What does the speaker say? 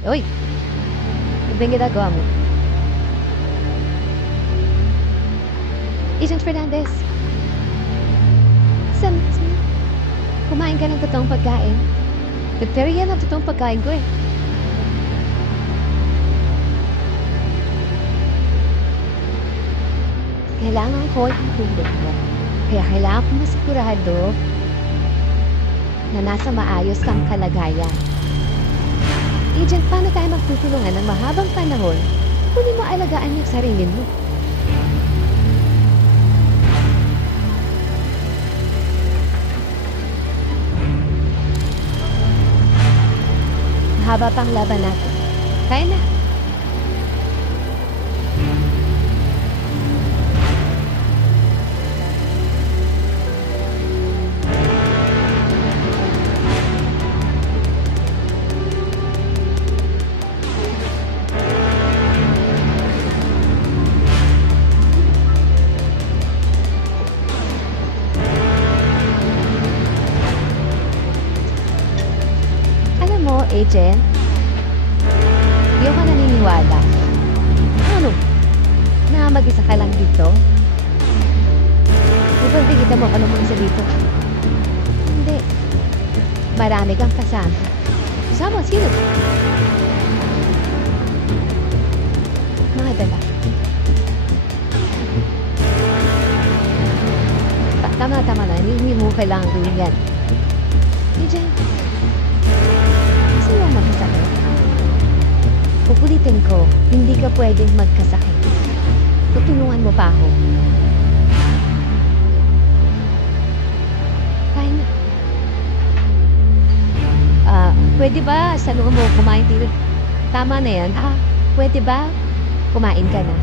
Uy, ano ba yung ginagawa mo? Agent Fernandez, san kumain ka ng totoong pagkain. Pero yan ang totoong pagkain ko eh. Kailangan ko yung tulong mo. Kaya kailangan ko masigurado na nasa maayos kang kalagayan. Agent, paano tayo magtutulungan ng mahabang panahon kung di mo alagaan yung sarili mo? Mahaba pang laban natin. Kaya na. Alam mo, Agent, di ako naniniwala. Ano? Na mag-isa ka lang dito? Ipag kita mo ano mo isa dito. Hindi. Marami kang kasama. Kasama? Sino? Mga dala. Tama na. Hindi mo kailangan gawin yan. Agent, gusto mo magkasakit? Pupulitin ko, hindi ka pwedeng magkasakit. Tutulungan mo pa ako. Kaya na. Pwede ba sa loob mo kumain dito? Tama na yan. Pwede ba kumain ka na?